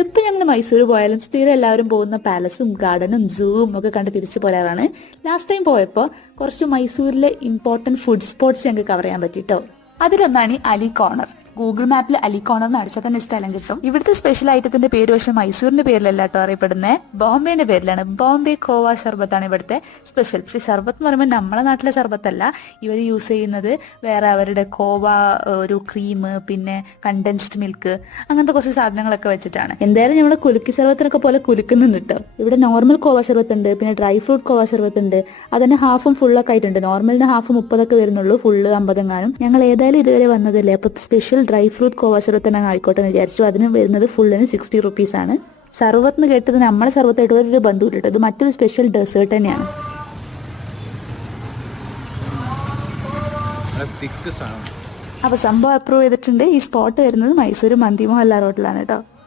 എപ്പോൾ ഞങ്ങൾ മൈസൂർ പോയാലും സ്ഥിരം എല്ലാവരും പോകുന്ന പാലസും ഗാർഡനും സൂവും ഒക്കെ കണ്ട് തിരിച്ചു പോരാറാണ്. ലാസ്റ്റ് ടൈം പോയപ്പോൾ കുറച്ച് മൈസൂരിലെ ഇമ്പോർട്ടന്റ് ഫുഡ് സ്പോട്ട്സ് ഞങ്ങൾക്ക് കവർ ചെയ്യാൻ പറ്റിട്ടോ. അതിലൊന്നാണ് അലി കോർണർ. ഗൂഗിൾ മാപ്പിൽ അലി കോർണർ എന്ന് അടിച്ചാൽ തന്നെ സ്ഥലം കിട്ടും. ഇവിടുത്തെ സ്പെഷ്യൽ ഐറ്റത്തിന്റെ പേര് പക്ഷെ മൈസൂരിന്റെ പേരിലല്ല കേട്ടോ അറിയപ്പെടുന്നത്, ബോംബെന്റെ പേരിലാണ്. ബോംബെ കോവ ഷർബത്താണ് ഇവിടുത്തെ സ്പെഷ്യൽ. പക്ഷെ ഷർബത്ത് എന്ന് പറയുമ്പോൾ നമ്മളെ നാട്ടിലെ ഷർബത്തല്ല, ഇവർ യൂസ് ചെയ്യുന്നത് വേറെ അവരുടെ കോവ ഒരു ക്രീം, പിന്നെ കണ്ടൻസ്ഡ് മിൽക്ക്, അങ്ങനത്തെ കുറച്ച് സാധനങ്ങളൊക്കെ വെച്ചിട്ടാണ്. എന്തായാലും നമ്മുടെ കുലുക്കി ഷർബത്തിനൊക്കെ പോലെ കുലുക്കുന്നുണ്ട് കേട്ടോ. ഇവിടെ നോർമൽ കോവ ഷർബത്ത് ഉണ്ട്, പിന്നെ ഡ്രൈ ഫ്രൂട്ട് കോവ ഷർബത്ത് ഉണ്ട്. അതിന് ഹാഫും ഫുള്ളൊക്കെ ആയിട്ടുണ്ട്. നോർമലിന് ഹാഫ് 30 വരുന്നുള്ളൂ, ഫുള്ള് 50 ഞങ്ങൾ ഏതായാലും ഇതുവരെ വന്നതല്ലേ, അപ്പൊ സ്പെഷ്യൽ ഡ്രൈ ഫ്രൂട്ട് കോവ ഷർബത്ത് തന്നെ ആയിക്കോട്ടെ എന്ന് വിചാരിച്ചു. അതിന് വരുന്നത് ഫുള്ളിന് 60 റുപ്പീസാണ്. സർവത്ത് എന്ന് കേട്ടത് നമ്മളെ സർവത്തായിട്ട് ഒരു ബന്ധുവില്ല, ഇത് മറ്റൊരു സ്പെഷ്യൽ ഡെസേർട്ട് തന്നെയാണ്. അപ്പൊ സംഭവം അപ്രൂവ് ചെയ്തിട്ടുണ്ട്. ഈ സ്പോട്ട് വരുന്നത് മൈസൂർ മന്തി മഹല്ല റോഡിലാണ് കേട്ടോ.